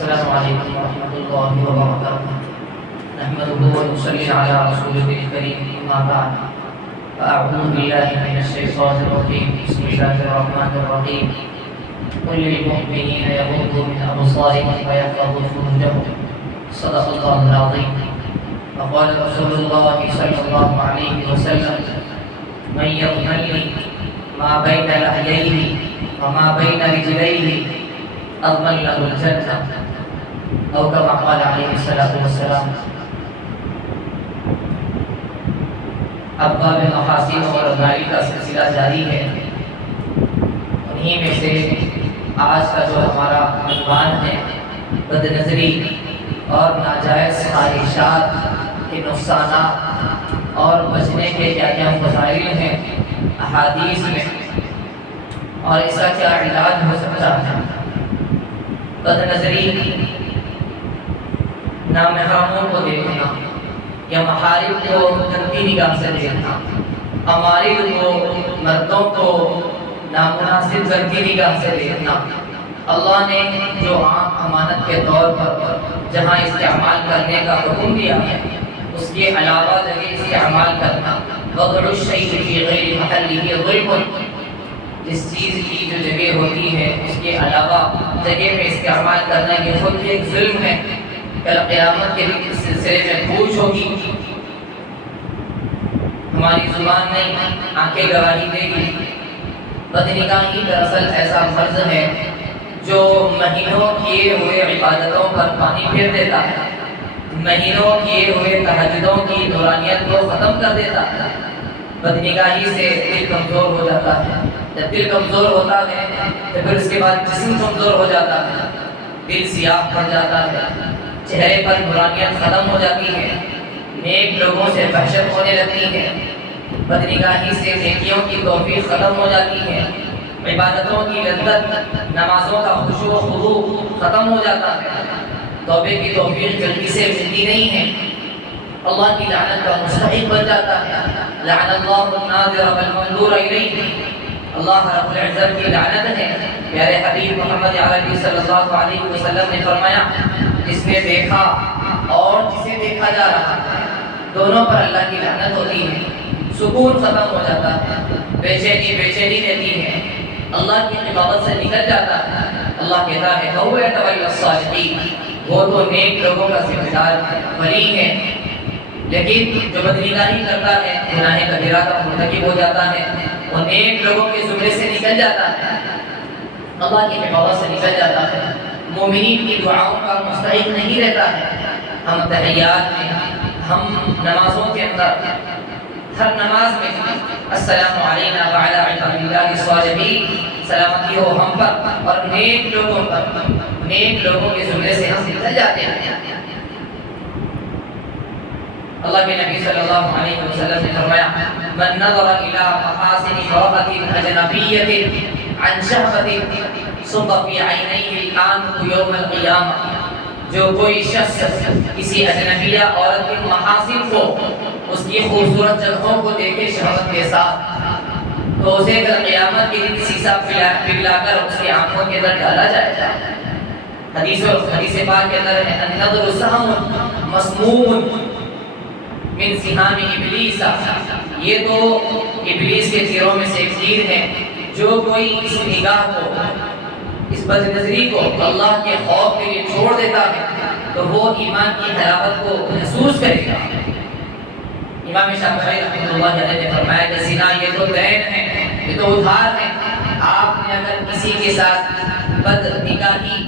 السلام علیکم ورحمۃ اللہ وبرکاتہ۔ نحمده ونصلي على رسوله الكريم، اما بعد فاعوذ بالله من الشیطان الرجیم، بسم اللہ الرحمن الرحیم۔ قل للمؤمنین یغضوا من ابصارهم ويحفظوا فروجهم، صدق اللہ العظیم۔ وقال رسول اللہ صلی اللہ علیہ وسلم، من يضمن لي ما بين لحييه وما بين رجليه اضمن له الجنة، او كما قال علیہ الصلوۃ والسلام۔ ابواب محاسن اور رضائی کا سلسلہ جاری ہے۔ انہی میں سے آج کا جو ہمارا عنوان ہے، بد نظری اور ناجائز خواہشات کے نقصانات اور بچنے کے کیا کیا فضائل ہیں احادیث میں، اور اس کا کیا علاج ہو سکتا ہے۔ بد نظری نامحرموں کو دیکھنا یا محارم کو گندی نگاہ سے دیکھنا، ہماری کو مردوں کو نامناسب گندی نگاہ سے دیکھنا، اللہ نے جو عام امانت کے طور پر جہاں استعمال کرنے کا حکم دیا ہے، اس کے علاوہ جگہ استعمال کرنا، وضع الشیء فی غیر محلہ ظلم، جس چیز کی جو جگہ ہوتی ہے اس کے علاوہ جگہ میں استعمال کرنا یہ خود ایک ظلم ہے۔ کل قیامت کے دن اس سلسلے میں پوچھ ہوگی، ہماری زبان نہیں آنکھیں گواہی دے گی۔ بدنگاہی دراصل ایسا مرض ہے جو مہینوں کیے ہوئے عبادتوں پر پانی پھیر دیتا ہے، مہینوں کیے ہوئے تہجدوں کی نورانیت کو ختم کر دیتا ہے۔ بدنگاہی سے دل کمزور ہو جاتا ہے، جب دل کمزور ہوتا ہے تو پھر اس کے بعد جسم کمزور ہو جاتا ہے، دل سیاہ پڑ جاتا ہے، چہرے پر نورانیت ختم ہو جاتی ہے، نیک لوگوں سے وحشت ہونے لگتی ہے، بدنگاہی سے نیکیوں کی توفیق ختم ہو جاتی ہے، عبادتوں کی لذت، نمازوں کا خشوع و خضوع ختم ہو جاتا ہے، توبے کی توفیق جلدی سے ملتی نہیں ہے، اللہ کی لعنت کا مستحق بن جاتا ہے۔ لعن اللہ الناظر والمنظور الیہ، اللہ رب العزت کی لعنت ہے۔ پیارے حبیب محمد عربی صلی اللہ علیہ وسلم نے فرمایا، جس نے دیکھا اور جسے دیکھا جا رہا ہے دونوں پر اللہ کی لعنت ہوتی ہے، سکون ختم ہو جاتا ہے، بے چینی رہتی ہے، اللہ کی عبادت سے نکل جاتا ہے۔ اللہ کہتا ہے وَهُوَ يَتَوَلَّى الصَّالِحِينَ، وہ تو نیک لوگوں کا ذمہ دار ولی ہے، لیکن جو بدنگاہی کرتا ہے گناہ کبیرہ کا مرتکب ہو جاتا ہے، وہ نیک لوگوں کے زمرے سے نکل جاتا ہے، اللہ کی عبادت سے نکل جاتا ہے، مومنین کی دعاؤں کا مستحق نہیں رہتا ہے۔ ہم تحیات میں، ہم نمازوں کے اندر، ہر نماز میں السلام علینا وعلی عباد اللہ الصالحین، سلامتی ہو ہم پر اور نیک لوگوں پر، نیک لوگوں کے زمرے سے ہم نکل جاتے ہیں۔ اللہ کے نبی صلی اللہ علیہ وسلم نے فرمایا، من نظر الى محاسن امرأة اجنبیۃ عن شہوۃ صب فی عینیہ الآن یوم القیامہ، جو کوئی شخص کسی اجنبیہ عورت کے محاسن کو، اس کی خوبصورت جگہوں کو دیکھے شہوت کے ساتھ، تو اسے کل قیامت کے دن سیسا پگھلا کر اس کی آنکھوں کے اندر ڈالا جائے گا۔ حدیث پاک کے اندر ہے النظر سہم مسموم من سہام ابلیس، یہ تو ابلیس کے تیروں میں سے ایک تیر ہے۔ جو کوئی اس نگاہ کو، اس بد نظری کو اللہ کے خوف کے لیے چھوڑ دیتا ہے تو وہ ایمان کی حلاوت کو محسوس کرے گا۔ امام شافعی رحمۃ اللہ علیہ نے فرمایا کہ زنا یہ تو دین ہے، یہ تو ادھار ہے۔ آپ نے اگر کسی کے ساتھ بد نگاہی،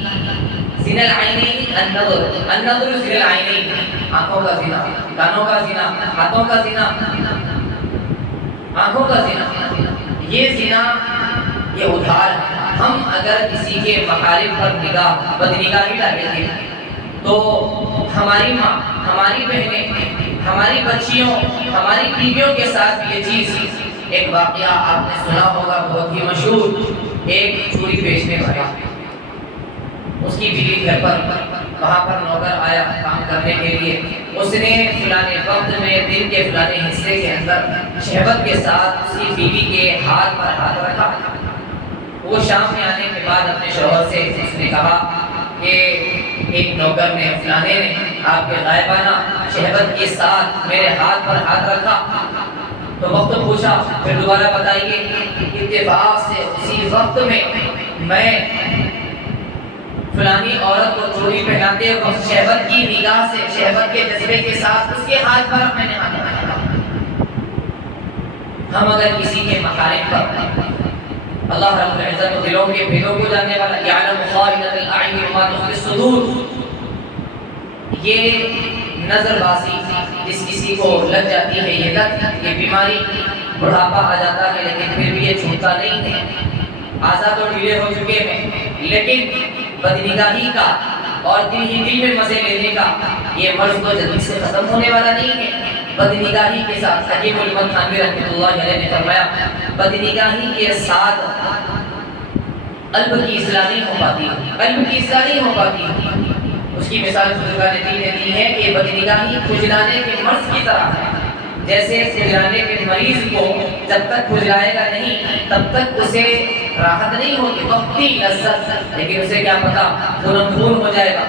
زنا العینین النظر، النظر زنا العینین، آنکھوں کا زنا، کانوں کا زنا، ہاتھوں کا زنا، آنکھوں کا زنا، یہ زنا یہ ادھار ہے۔ ہم اگر کسی کے محارم پر نگاہ، بد نگاہی ڈالیں گے تو ہماری ماں، ہماری بہنیں، ہماری بچیوں، ہماری بیویوں کے ساتھ یہ چیز، ایک واقعہ آپ نے سنا ہوگا بہت ہی مشہور، ایک چوری بیچنے والا، اس کی بیوی گھر پر، وہاں پر نوکر آیا کام کرنے کے لیے، اس نے فلانے وقت میں دن کے فلانے حصے کے اندر شہوت کے ساتھ اس کی بیوی کے ہاتھ پر ہاتھ رکھا۔ وہ شام میں آنے کے بعد اپنے شوہر سے اس نے کہا کہ ایک نوکر نے فلانے نے آپ کے غائبانہ شہوت کے ساتھ میرے ہاتھ پر ہاتھ رکھا، تو وقت پوچھا، پھر دوبارہ بتائیے، اتفاق سے اسی وقت میں فلانی عورت کو چوڑی پہناتے وقت شہوت کی نگاہ سے، شہوت کے جذبے کے ساتھ اس کے ہاتھ پر میں نے ہاتھ رکھا۔ ہم اگر کسی کے محارم پر، اللہ رب العزت دلوں کے بھیدوں کو جاننے والا، یعلم خائنۃ الاعین وما تخفی الصدور، یہ نظر بازی جس کسی کو لگ جاتی ہے، یہ لت، یہ بیماری، بڑھاپا آ جاتا ہے لیکن پھر بھی یہ چھوٹتا نہیں ہے، اعضاء تو ڈھیلے ہو چکے ہیں، لیکن بدنگاہی کا اور دل ہی دل میں مزے لینے کا یہ مرض تو جلدی سے ختم ہونے والا نہیں ہے۔ بدنگاہی کے ساتھ حکیم الامت تھانوی رحمۃ اللہ علیہ نے فرمایا، بدنگاہی کے ساتھ قلب کی اصلاح نہیں ہو پاتی، قلب کی اصلاح نہیں ہو پاتی۔ اس کی مثال بزرگان دین نے دی ہے کہ بدنگاہی کھجلانے کے مرض کی طرح ہے، جیسے کھجلانے کے مریض کو جب تک کھجلائے گا نہیں تب تک اسے راحت نہیں ہوگی، وقتی لذت، لیکن اسے کیا پتا خون ہو جائے گا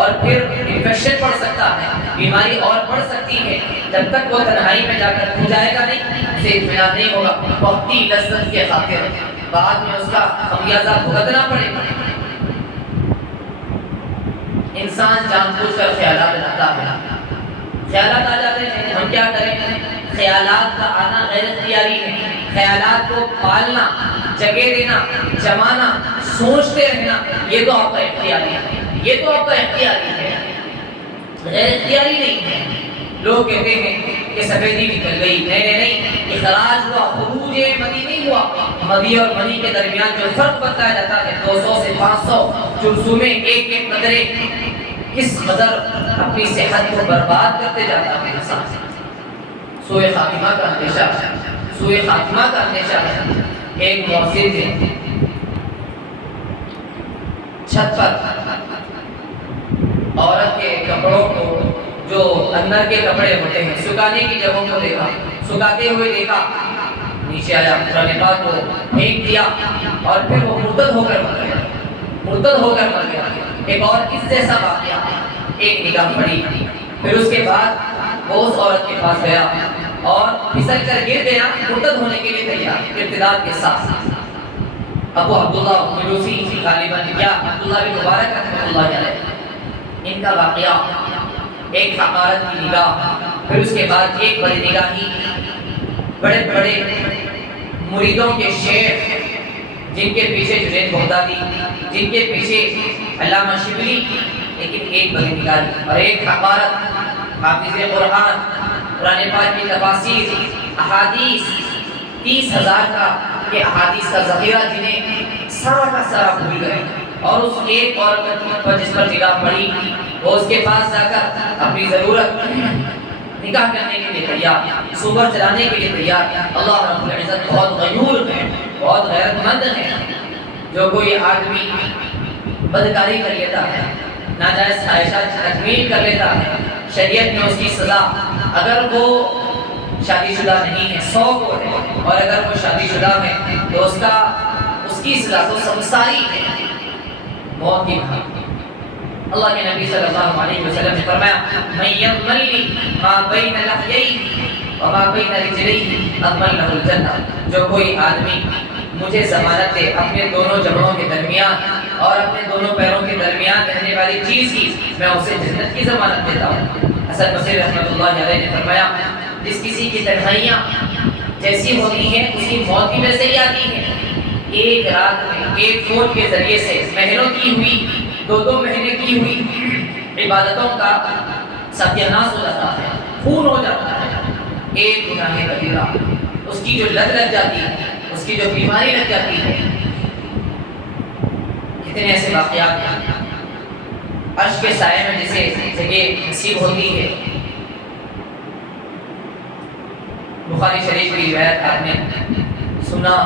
اور پھر انفیکشن پڑ سکتا ہے، بیماری اور بڑھ سکتی ہے۔ جب تک وہ تنہائی میں جا کر کھجائے گا نہیں، اسے اطمینان نہیں ہوگا، وقتی لذت کے خاطر بعد میں اس کا خمیازہ بھگتنا پڑے گا۔ انسان جان بوجھ کر خیالات لاتا ہے، خیالات آ جاتے ہیں، ہم کیا کریں؟ خیالات کا آنا غیر اختیاری ہے، خیالات کو پالنا، جگہ دینا، جمانا، سوچتے رہنا، یہ تو آپ کا اختیاری ہے، یہ تو آپ کا اختیاری ہے، غیر اختیاری نہیں ہے۔ لوگ کہتے ہیں کہ سفیدی نکل گئی، نہیں، اخراج ہوا، خروج مدی نہیں ہوا، مدی اور منی کے درمیان جو فرق بتایا جاتا ہے 200 سے 500 جرثومے، ایک ایک قطرے کس قدر اپنی صحت کو برباد کرتے جاتا ہے انسان۔ سوء خاتمہ کا اندیشہ، سوء خاتمہ کا اندیشہ ہے۔ ایک مؤذن نے چھت پر عورت کے کپڑوں کو، جو اندر کے کپڑے ہوتے ہیں، سکھانے کی جگہوں کو دیکھا، سکھاتے ہوئے دیکھا، نیچے آیا، قرآن پاک کو پھینک دیا اور پھر وہ مرتد ہو کر مر گیا، مرتد ہو کر مر گیا۔ ایک اور اس جیسا واقعہ، ایک نگاہ پڑی، پھر اس کے بعد وہ اس عورت کے پاس گیا اور پھسل کر گر گیا، مرتد ہونے کے لیے تیار، ارتداد کے ساتھ۔ ابو عبداللہ ملوسی غالباً یا عبداللہ بن مبارک رحمۃ اللہ علیہ، ان کا واقعہ، ایک حقارت کی نگاہ، پھر اس کے بعد ایک بڑی نگاہی، بڑے بڑے مریدوں کے شیخ، جن کے پیچھے جنید بغدادی، جن کے پیچھے علامہ شبلی، لیکن ایک بڑی نگاہی اور ایک حقارت، حافظ قرآن، قرآن پاک کی تفاسیر، احادیث 30,000 کا کہ احادیث کا ذخیرہ جنہیں سارا کا سارا بھول گئے، اور اس ایک عورت پر جس پر نگاہ پڑی، وہ اس کے پاس جا کر اپنی ضرورت نکاح کرنے کے لیے تیار، سوبر چلانے کے لیے تیار۔ اللہ رب العزت بہت غیور ہے، بہت غیرت مند ہے۔ جو کوئی آدمی بدکاری کر لیتا ہے، ناجائز خواہشات تکمیل کر لیتا ہے، شریعت میں اس کی سزا، اگر وہ شادی شدہ نہیں ہے 100 کو ہے، اور اگر وہ شادی شدہ ہے تو اس کی سزا تو سمساری ہے، موت کی گھاٹ۔ اللہ کے نبی صلی اللہ علیہ وسلم نے فرمایا، من یضمن لی ما بین لحییہ وما بین رجلیہ اضمن لہ الجنہ، جو کوئی آدمی مجھے ضمانت دے اپنے دونوں جبڑوں کے درمیان اور اپنے دونوں پیروں کے درمیان رہنے والی چیز کی، میں اسے جنت کی ضمانت دیتا ہوں۔ حسن بصری رحمۃ اللہ علیہ نے فرمایا، جس کسی کی تنہائیاں جیسی ہوتی ہیں اس کی موت بھی ویسے ہی آتی ہے۔ ایک رات میں ایک فون کے ذریعے سے مہینوں کی ہوئی، 2 مہینے کی ہوئی عبادتوں کا ستیاناش ہو جاتا ہے، خون ہو جاتا ہے۔ ایک گناہ کبیرہ، اس کی جو لت لگ جاتی ہے، اس کی جو بیماری لگ جاتی ہے۔ کتنے ایسے واقعات ہیں، عرش کے سائے میں جسے جگہ نصیب ہوتی ہے۔ بخاری شریف کی روایت آپ نے سنا،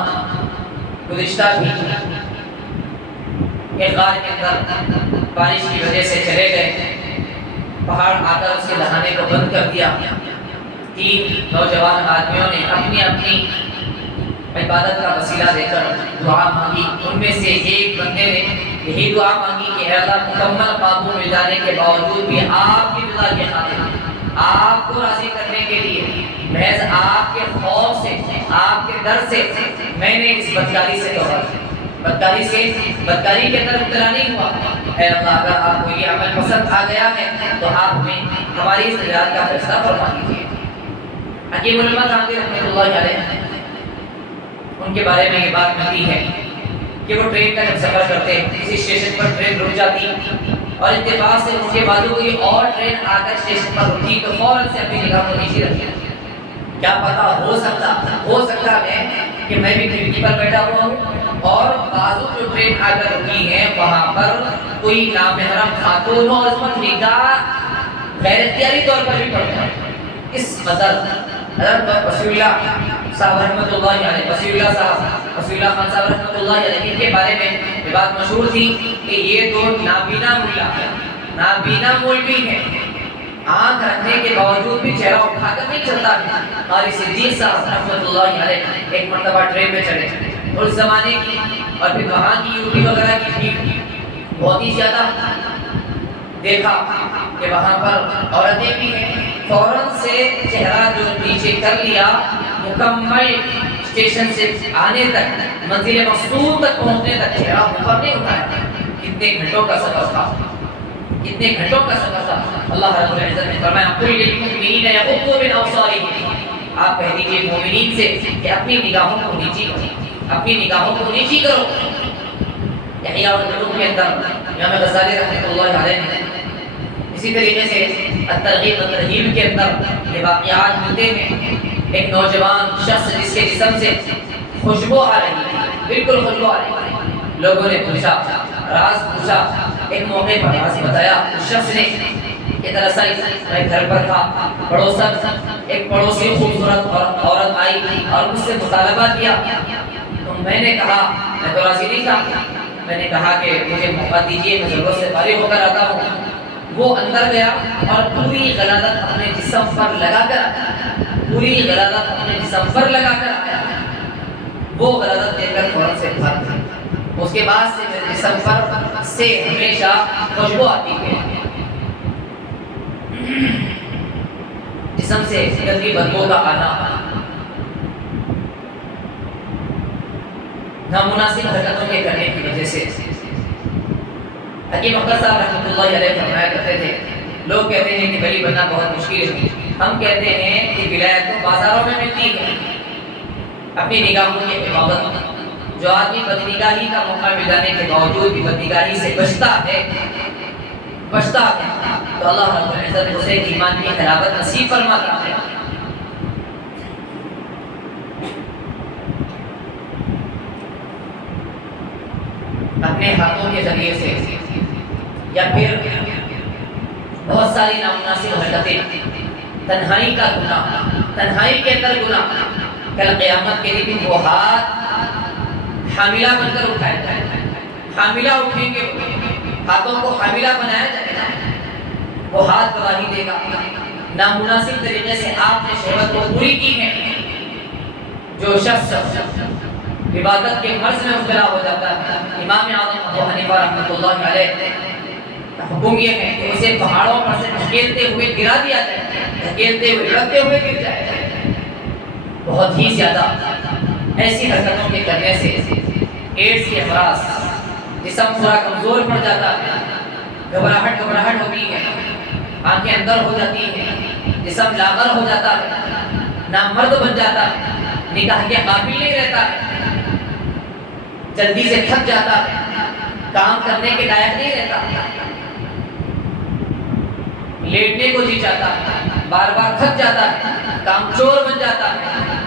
گزشتہ بھی ایک غار کے اندر بارش کی وجہ سے چلے گئے، پہاڑ آ کر اس کے نہانے کو بند کر دیا۔ 3 نوجوان آدمیوں نے اپنی اپنی عبادت کا وسیلہ دے کر دعا مانگی۔ ان میں سے ایک بندے نے یہی دعا مانگی کہ اے اللہ مکمل قابو مل جانے کے باوجود بھی آپ کی رضا کے خاطر، آپ کو راضی کرنے کے لیے، محض آپ کے خوف سے، آپ کے ڈر سے میں نے اس بدکاری سے توبہ کی، بدکاری کے اندر مبتلا نہیں ہوا۔ اے اللہ اگر آپ کو یہ عمل پسند آ گیا ہے تو آپ ہمیں ہماری اس نجات کا فیصلہ فرما دیجیے۔ حکیم علماء تھانوی رحمۃ اللہ علیہ، ان کے بارے میں یہ بات ملتی ہے کہ وہ ٹرین کا جب سفر کرتے کسی اسٹیشن پر ٹرین رک جاتی اور اتفاق سے ان کے بازو کوئی اور ٹرین آ کر اسٹیشن پر رکی تو فوراً سے اپنی نگاہ کو نیچے رکھتی۔ کیا پتا ہو سکتا ہے کہ میں بھی کھڑکی پر بیٹھا ہوا ہوں اور بازو جو ٹرین آ کر رکی ہے وہاں پر کوئی نامحرم خاتون ہو اور اس پر نگاہ غیر اختیاری طور پر بھی پڑتا ہے۔ اس قدر حضرت وصی اللہ صاحب رحمۃ اللہ علیہ، وصی اللہ خان صاحب رحمۃ اللہ علیہ، ان کے بارے میں یہ بات مشہور تھی کہ یہ دو نابینا مولوی ہیں، آنکھ رکھنے کے باوجود بھی چہرہ اٹھا کر نہیں چلتا ہے۔ قاری صدیق صاحب رحمۃ اللہ علیہ ایک مرتبہ ٹرین میں چڑھے اور اس زمانے کی اور پھر وہاں کی یوپی وغیرہ کی بھیڑ بہت ہی زیادہ، دیکھا کہ وہاں پر عورتیں بھی ہیں، فوراً سے چہرہ جو نیچے کر لیا، مکمل اسٹیشن سے آنے تک، منزل مقصود تک پہنچنے تک چہرہ اوپر نہیں اٹھایا۔ کتنے گھنٹوں کا سفر تھا، اللہ رب العزت نے فرمایا قل للمؤمنین یغضوا من ابصارہم، آپ کہہ دیجئے مومنین سے کہ اپنی نگاہوں کو نیچی کرو۔ احیاء العلوم کے اندر امام غزالی رحمۃ اللہ علیہ نے اسی طریقے سے الترغیب و ترہیب کے اندر یہ واقعات ملتے ہیں۔ ایک نوجوان شخص جس کے جسم سے خوشبو آ رہی تھی، بالکل خوشبو آ رہی تھی، لوگوں نے راز پوچھا، ایک موقع پر راز بتایا اس شخص نے کہ دراصل میں گھر پر تھا، ایک پڑوسی خوبصورت عورت آئی اور مجھ سے مطالبہ کیا، تو میں نے کہا، میں تو راضی نہیں تھا، میں نے کہا کہ مجھے موقع دیجیے، میں ضرورت سے فارغ ہو کر آتا ہوں۔ وہ اندر گیا اور پوری غلاظت اپنے جسم پر لگا کر آیا، وہ غلاظت دے کر فوراً سے بھاگ گیا۔ اس کے بعد سے میرے جسم پر سے ہمیشہ خوشبو آتی ہے، جسم سے گندی بدبو کا آنا، نامناسب حرکتوں کے کرنے کی وجہ سے۔ حکیم اختر صاحب رحمۃ اللہ علیہ فرمایا کرتے تھے، لوگ کہتے ہیں کہ ولی بننا بہت مشکل ہے، ہم کہتے ہیں کہ ولایت تو بازاروں میں ملتی ہے۔ اپنی نگاہوں کی حفاظت، جو آدمی بدنگاہی کا موقع مل جانے کے باوجود بھی بدنگاہی سے بچتا ہے تو اللہ رب العزت اسے ایمان کی حلاوت نصیب فرماتا ہے۔ اپنے ہاتھوں کے ذریعے سے یا پھر بہت ساری نامناسب حرکتیں، تنہائی کا گناہ، تنہائی کے اندر گناہ، کل قیامت کے دن وہ ہاتھ حاملہ بن کر اٹھائے جائیں، حاملہ اٹھیں گے، ہاتھوں کو حاملہ بنایا جائے گا، وہ ہاتھ گواہی دے گا نامناسب طریقے سے آپ نے شہوت کو پوری کی ہے۔ جو شخص عبادت کے مرض میں مبتلا ہو جاتا ہے، امام اعظم ابو حنیفہ رحمۃ اللہ علیہ کا حکم یہ ہے کہ اسے پہاڑوں پر سے دھکیلتے ہوئے گرا دیا جائے، دھکیلتے ہوئے لڑکتے ہوئے گر جائے۔ بہت ہی زیادہ ایسی حرکتوں کے کرنے سے ایڈز کے امراض، جسم پورا کمزور پڑ جاتا ہے، گھبراہٹ ہوتی ہے، آنکھیں اندر ہو جاتی ہیں، جسم لاغر ہو جاتا ہے، نامرد بن جاتا ہے، نکاح کے قابل نہیں رہتا ہے، جلدی سے تھک جاتا ہے، کام کرنے کے لائق نہیں رہتا، لیٹنے کو جی چاہتا ہے، بار بار تھک جاتا ہے، کام چور بن جاتا ہے،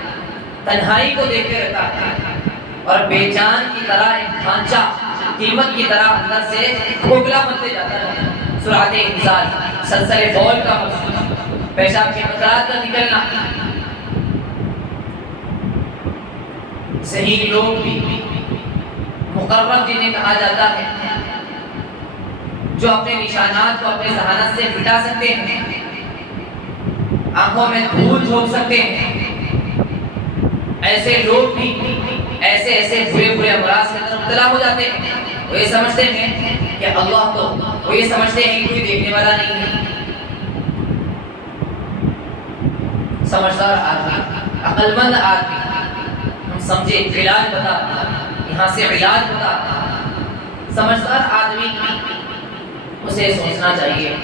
تنہائی کو دیکھتے رہتا ہے اور بے جان کی طرح ایک ڈھانچہ قیمت کی طرح اندر سے کھوکھلا بنتے جاتا ہے۔ سرعت انزال، سلسلے بول کا مسئلہ، پیشاب کے قطرات کا نکلنا، ذہین لوگ بھی مقرب جنہیں کہا جاتا ہے، جو اپنے نشانات کو اپنے ذہانت سے مٹا سکتے ہیں، آنکھوں میں دھول جھونک سکتے ہیں، ایسے لوگ بھی ایسے ایسے برے برے امراض کے اندر مبتلا ہو جاتے ہیں. وہ یہ سمجھتے ہیں کہ اللہ تو وہ یہ سمجھتے ہیں کہ کوئی دیکھنے والا نہیں ہے. سمجھدار آدمی، عقل مند آدمی ہم سمجھے علاج بتا، یہاں سے علاج بتا. سمجھدار آدمی اسے سوچنا چاہیے.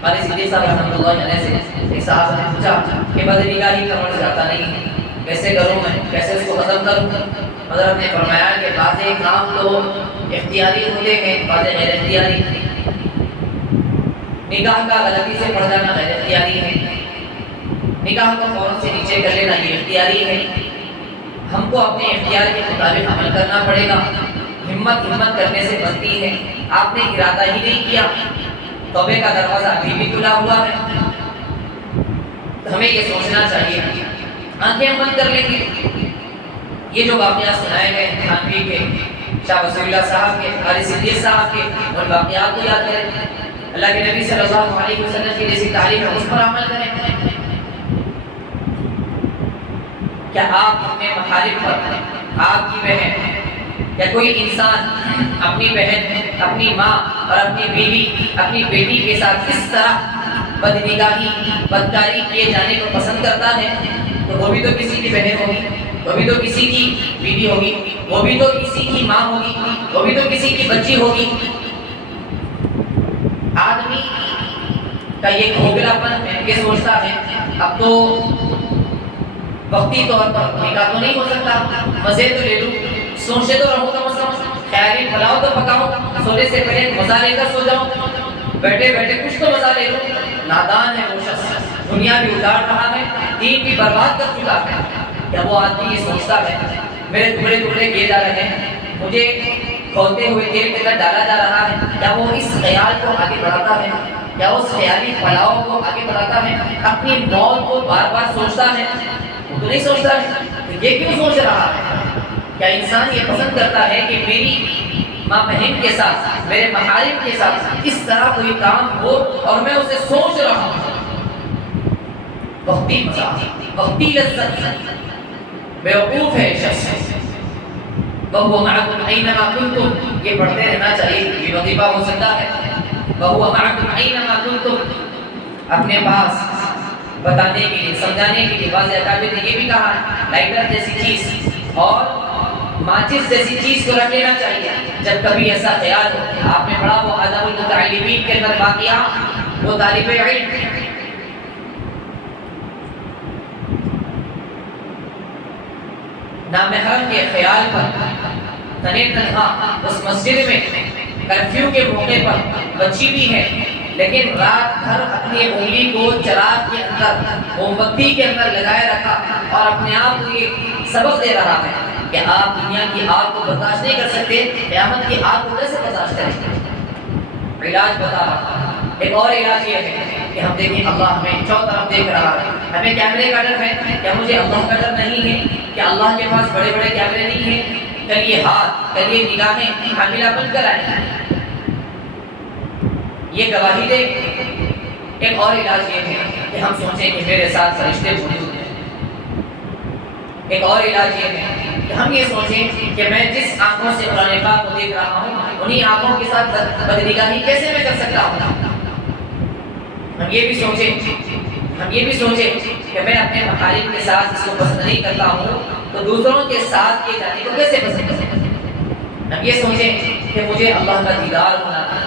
قاری صدیق صاحب رحمۃ اللہ علیہ سے ایک صاحب نے پوچھا کہ بدنگاہی کا مرض جاتا نہیں، کیسے کروں میں، کیسے اس کو ختم کروں؟ حضرت نے فرمایا کہ بعض کام تو اختیاری ہوتے ہیں، بعض غیر اختیاری. نگاہ کا غلطی سے پڑ جانا غیر اختیاری ہے، نگاہ کو فوراً سے نیچے کر لینا یہ اختیاری ہے. ہم کو اپنے اختیار کے مطابق عمل کرنا پڑے گا. ہمت کرنے سے بنتی ہے. آپ نے ارادہ ہی نہیں کیا، توبے کا دروازہ ابھی بھی کھلا ہوا ہے. ہمیں یہ سوچنا چاہیے. آنکھیں ہم بند کر لیں گے. یہ جو واقعات سنائے گئے تھانوی کے، شاہ وصی اللہ صاحب کے، قاری صدیق صاحب کے، اور واقعات کو یاد کریں. اللہ کے نبی صلی اللہ علیہ وسلم کی جیسی تعلیم ہے اس پر عمل کریں. کیا آپ اپنے محارم پر، آپ کی بہن یا کوئی انسان اپنی بہن، اپنی ماں اور اپنی بیوی، اپنی بیٹی کے ساتھ کس طرح بدنگاہی، بدکاری کیے جانے کو پسند کرتا ہے؟ تو وہ بھی تو کسی کی بہن ہوگی، وہ بھی تو کسی کی بیوی ہوگی، وہ بھی تو کسی کی ماں ہوگی، وہ بھی تو کسی کی بچی ہوگی. آدمی کا یہ کھوکھلا پن ہے، یہ سوچتا ہے اب تو وقتی طور پر نکاح تو نہیں ہو سکتا، مزے تو لے لوں، سوچتے تو رہوں کم از کم، خیالی پلاؤ تو پکاؤں، سونے سے پہلے مزہ لے کر سو جاؤں، بیٹھے بیٹھے کچھ تو مزہ لے لوں. نادان ہے وہ شخص، دنیا بھی اجاڑ رہا ہے، دین بھی برباد کر چکا ہے. کیا وہ آدمی یہ سوچتا ہے میرے ٹکڑے ٹکڑے کیے جا رہے ہیں، مجھے کھولتے ہوئے تیل کے اندر ڈالا جا رہا ہے؟ کیا وہ اس خیال کو آگے بڑھاتا ہے؟ کیا اس خیالی پلاؤ کو آگے بڑھاتا ہے؟ اپنی موت کو بار بار سوچتا ہے؟ وہ تو نہیں سوچتا ہے. تو یہ کیوں سوچ رہا ہے؟ کیا انسان یہ پسند کرتا ہے کہ میری ماں بہن کے ساتھ، میرے محارم کے ساتھ اس طرح کوئی کام ہو اور میں اسے سوچ رہا ہوں؟ وقتی مزہ، وقتی لذت، بیوقوف ہے شخص. وَهُوَ مَعَكُمْ أَيْنَمَا كُنْتُمْ، یہ پڑھتے رہنا چاہیے، یہ وظیفہ ہو سکتا ہے. وَهُوَ مَعَكُمْ أَيْنَمَا كُنْتُمْ، اپنے پاس بتانے کے لیے، سمجھانے کے لیے. بعض اکابر نے یہ بھی کہا لائٹر جیسی چیز اور ماچس جیسی چیز کو رکھ لینا چاہیے جب کبھی ایسا خیال ہو. آپ نے پڑھا وہ ادب المتعلمین کے اندر واقعہ، وہ طالب علم نامحرم کے خیال پر تنے تنہا اس مسجد میں کرفیو کے موقع پر، بچی بھی ہے لیکن رات بھر اپنی انگلی کو چراغ کے اندر، موم بتی کے اندر لگائے رکھا اور اپنے آپ کو یہ سبق دے رہا ہے کہ آپ دنیا کی آگ کو برداشت نہیں کر سکتے، قیامت کی آگ کو کیسے برداشت کریں؟ علاج بتا رہا. ایک اور علاج یہ ہے کہ ہم دیکھیں اللہ ہمیں چو طرف دیکھ رہا ہے. ہمیں کیمرے کا ڈر ہے، کیا مجھے اللہ کا ڈر نہیں ہے؟ کیا اللہ کے پاس بڑے بڑے کیمرے نہیں ہیں؟ کل یہ ہاتھ، کل یہ نگاہیں حاملہ بن کر آئیں، یہ گواہی دے. ایک اور علاج یہ ہے کہ ہم سوچیں کہ میرے ساتھ فرشتے موجود ہیں. ایک اور علاج یہ ہے کہ ہم یہ سوچیں کہ میں جس آنکھوں سے قرآن پاک کو دیکھ رہا ہوں انہی آنکھوں کے ساتھ بدنگاہی کیسے میں کر سکتا ہوں. ہم یہ بھی سوچیں کہ میں اپنے محارم کے ساتھ اس کو پسند نہیں کرتا ہوں تو دوسروں کے ساتھ یہ جانے کو کیسے پسند کر سکتا ہوں. ہم یہ سوچیں کہ مجھے اللہ کا دیدار ہونا ہے.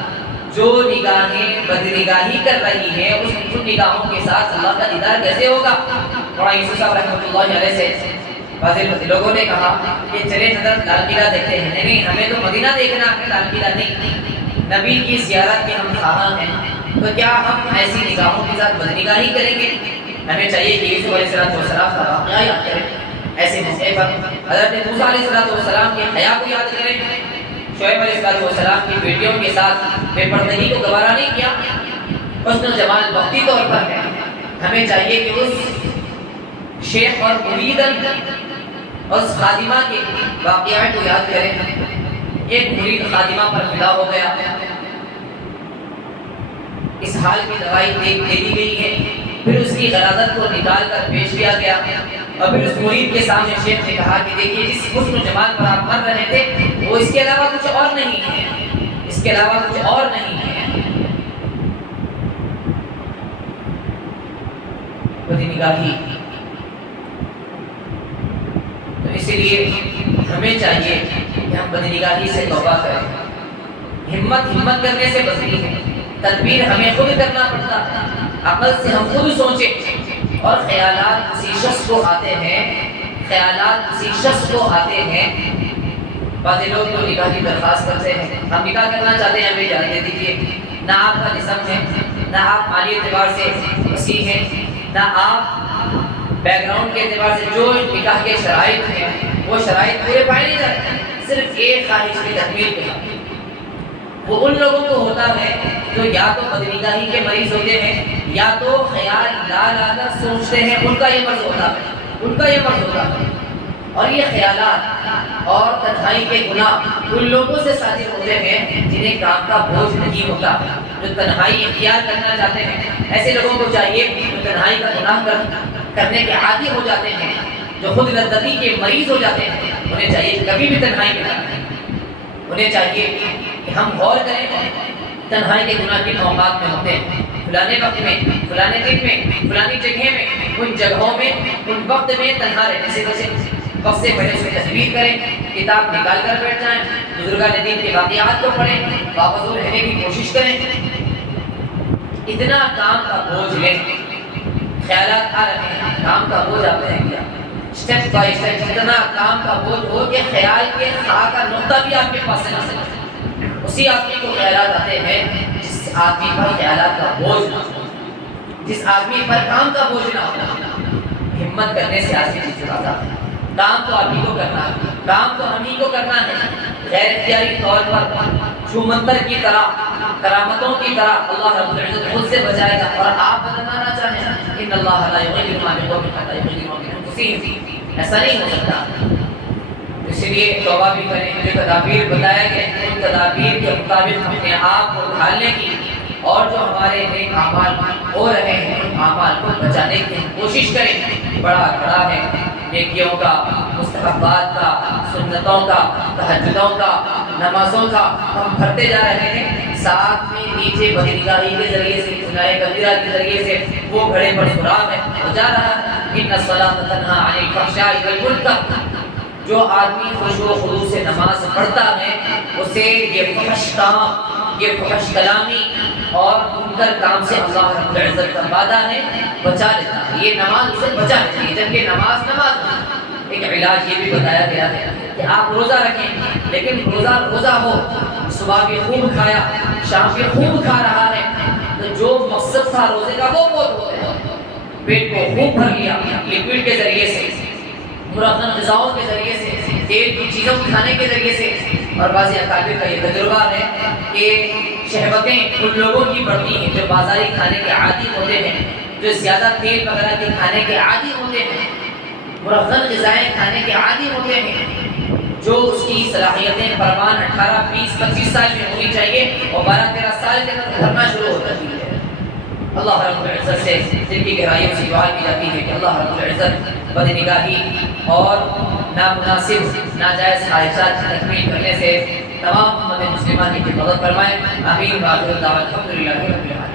جو نگاہیں بدنگاہی کر رہی ہیں ان نگاہوں کے ساتھ اللہ کا دیدار کیسے ہوگا؟ مولانا یوسف صاحب رحمۃ اللہ علیہ سے بعض لوگوں نے کہا کہ چلے حضرت لال قلعہ دیکھتے ہیں. نہیں، ہمیں تو مدینہ دیکھنا ہے، لال قلعہ نہیں. نبی کی زیارت کے ہم خواہاں ہیں، تو کیا ہم ایسی نگاہوں کے ساتھ بدنگاہی کریں گے؟ ہمیں چاہیے کہ یوسف علیہ السلام کا واقعہ یاد کریں. ایسے موقع پر حضرت موسیٰ علیہ السلام کے حیا کو یاد کریں. شعیب علیہ السلام کی بیٹیوں کے ساتھ بے پردگی کو گوارا نہیں کیا. حسن و جمال وقتی طور پر ہے. ہمیں چاہیے کہ اس شیخ اور مریدن اور اس خادمہ کے واقعات کو یاد کریں. ایک مرید خادمہ پر فدا ہو گیا، اس حال کی دوائی دے دی گئی ہے، پھر اس کی غلاظت کو نکال کر بیچ دیا گیا. اور پھر اس مرید کے سامنے شیخ نے کہا کہ دیکھیے جس حسن و جمال پر آپ مر رہے تھے وہ اس کے علاوہ کچھ اور نہیں ہے، اس کے علاوہ کچھ اور نہیں ہے۔ بدنگاہی، تو اسی لیے ہمیں چاہیے کہ ہم بدنگاہی سے توبہ کریں۔ ہمت کرنے سے بنتی ہے، تدبیر ہمیں خود کرنا پڑتا ہے، عقل سے ہم خود سوچیں، اور خیالات کسی شخص کو آتے ہیں، بعض لوگ تو نکاح کی درخواست کرتے ہیں، ہم نکاح کرنا چاہتے ہیں، ہمیں اجازت دے دیجیے، نہ آپ کا جسم ہے، نہ آپ مالی اعتبار سے وسیع ہیں، نہ آپ بیک گراؤنڈ کے اعتبار سے جو نکاح کے شرائط ہیں وہ شرائط پورے پائے نہیں جاتے، صرف ایک خواہش کی تکمیل کے لیے۔ وہ ان لوگوں کو ہوتا ہے جو یا تو بدنگاہی کے مریض ہوتے ہیں یا تو خیال لا کر سوچتے ہیں، ان کا یہ مرض ہوتا ہے، اور یہ خیالات اور تنہائی کے گناہ ان لوگوں سے صادر ہوتے ہیں جنہیں کام کا بوجھ نہیں ہوتا، جو تنہائی اختیار کرنا چاہتے ہیں۔ ایسے لوگوں کو چاہیے جو تنہائی کا گناہ کرنے کے عادی ہو جاتے ہیں، جو خود لذتی کے مریض ہو جاتے ہیں، انہیں چاہیے کہ کبھی بھی تنہائی میں نہ رہیں۔ انہیں چاہیے کہ ہم غور کریں تنہائی کے گناہ کن اوقات میں ہوتے ہیں، فلانے وقت میں، فلانے دن میں، فلانی جگہ میں، ان جگہوں میں، ان وقت میں تنہا رہنے سے بچیں۔ وقت سے پہلے اس کی تدبیر کریں، کتاب نکال کر بیٹھ جائیں، بزرگان دین کے واقعات کو پڑھیں، واپس رہنے کی کوشش کریں۔ اتنا کام کا بوجھ لیں، خیالات آ رہے ہیں، کام کا بوجھ آپ نے کیا، اسٹیپ بائی اسٹیپ اتنا کام کا بوجھ ہو کہ خیال کے خواہ کا نقطہ بھی آپ کے پاس سے نہ سکے۔ اسی آدمی کو خیالات آتے ہیں جس آدمی پر خیالات کا بوجھ نہ ہو، جس آدمی پر کام کا بوجھ نہ ہو۔ ہمت کرنے سے آدمی جیت جاتا ہے۔ کام تو آپ ہی کو کرنا ہے، کام تو ہم ہی کو کرنا ہے۔ غیر اختیاری طور پر چھومنتر کی طرح، کرامتوں کی طرح اللہ رب العزت خود سے بچائے گا، اور آپ بدلنا نہ چاہیں، ان اللہ لا یغیر ما بقوم حتی یغیروا ما بانفسہم، ایسا نہیں ہو سکتا۔ اس لیے توبہ بھی کریں، جو تدابیر بتائے گئے ان تدابیر کے مطابق اپنے آپ کو ڈھالنے کی، اور جو ہمارے نیک اعمال ہو رہے ہیں ان اعمال کو بچانے کی کوشش کریں۔ بڑا کھڑا ہے نیکیوں کا، مستحبات کا، سنتوں کا، تہجدوں کا، نمازوں کا ہم بھرتے جا رہے ہیں، ساتھ میں نیچے بدنگاہی کے ذریعے سے، گناہ کبیرہ کے ذریعے سے وہ گھڑے پر سراغ ہے، ہو جا رہا ہے۔ ان الصلاۃ تنہی عن الفحشاء والمنکر، جو آدمی خشوع و خضوع سے نماز پڑھتا ہے اسے یہ فحش کام، یہ فحش کلامی اور منکر کام سے اللہ رب العزت کا وعدہ ہے بچا لیتا ہے، یہ نماز اسے بچا لیتی ہے۔ جبکہ نماز ایک علاج یہ بھی بتایا گیا ہے کہ آپ روزہ رکھیں، لیکن روزہ ہو، صبح بھی خوب کھایا، شام بھی خوب کھا رہا ہے، تو جو مقصد تھا روزے کا وہ بہت ہو گیا، پیٹ کو خوب بھر لیا لکوڈ کے ذریعے سے، مرغن غذاؤں کے ذریعے سے، تیل کی چیزوں کو کھانے کے ذریعے سے۔ اور بعض اکابر کا یہ تجربہ ہے کہ شہوتیں ان لوگوں کی بڑھتی ہیں جو بازاری کھانے کے عادی ہوتے ہیں، جو زیادہ تیل وغیرہ کے کھانے کے عادی ہوتے ہیں، مرغن غذائیں کھانے کے عادی ہوتے ہیں، جو اس کی صلاحیتیں پروان 18، 20، 25 سال میں ہونی چاہیے اور 12، 13 سال کے اندر ابھرنا شروع ہو جاتی ہے۔ اللہ رب العزت سے دل کی گہرائیوں سے دعا کی جاتی ہے کہ اللہ رب العزت بدنگاہی اور نامناسب ناجائز خواہشات کی تکمیل کرنے سے تمام امت مسلمہ کی مدد فرمائے۔ آمین۔ وآخر دعوانا الحمدللہ رب العالمین۔